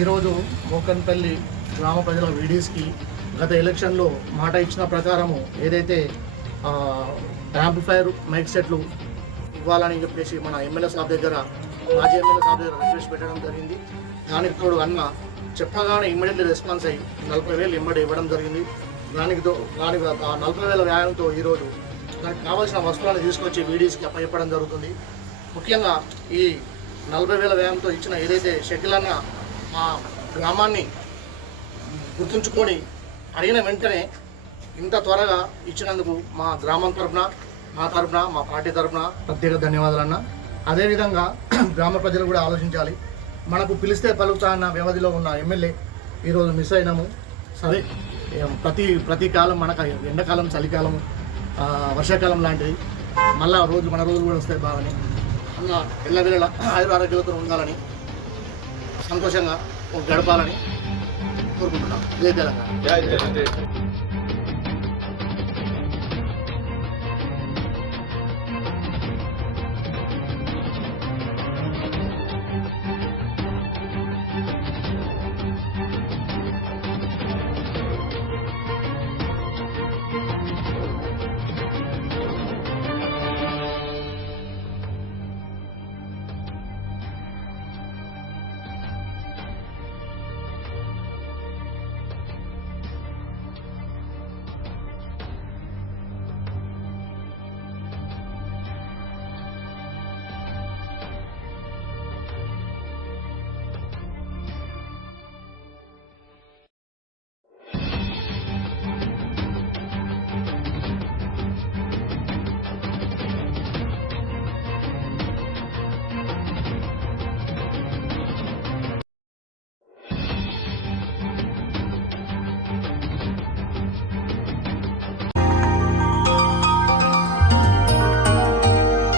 ఈరోజు మోకన్పల్లి గ్రామ ప్రజల వీడీస్కి గత ఎలక్షన్లో మాట ఇచ్చిన ప్రకారము ఏదైతే యాంప్లిఫైర్ మైక్ సెట్లు ఇవ్వాలని చెప్పేసి మన ఎమ్మెల్యే సాబ్ దగ్గర మాజీ ఎమ్మెల్యే సాబ్ దగ్గర రిక్వెస్ట్ పెట్టడం జరిగింది. దానికి తోడు అన్న చెప్పగానే ఇమ్మీడియట్లీ రెస్పాన్స్ అయ్యి 40,000 ఇమ్మడి ఇవ్వడం జరిగింది. దానికి 40,000 వ్యాయంతో ఈరోజు దానికి కావాల్సిన వస్తువులను తీసుకొచ్చి వీడీస్కి అప్పచెప్పడం జరుగుతుంది. ముఖ్యంగా ఈ 40,000 వ్యయంతో ఇచ్చిన ఏదైతే షకిల్ అన్న మా గ్రామాన్ని గుర్తుంచుకొని అడిగిన వెంటనే ఇంత త్వరగా ఇచ్చినందుకు మా గ్రామం తరఫున మా పార్టీ తరఫున ప్రత్యేక ధన్యవాదాలు అన్న. అదేవిధంగా గ్రామ ప్రజలు కూడా ఆలోచించాలి. మనకు పిలిస్తే పలుకుతా అన్న వ్యవధిలో ఉన్న ఎమ్మెల్యే ఈరోజు మిస్ అయినాము. సరే, ప్రతి కాలం మనకు ఎండాకాలం, చలికాలం, వర్షాకాలం లాంటిది మళ్ళా మన రోజులు కూడా వస్తాయి బాగానే అన్న. ఎల్లవేళ ఆరోగ్యంతో ఉండాలని, సంతోషంగా గడపాలని కోరుకుంటున్నాం. జై తెలంగాణ.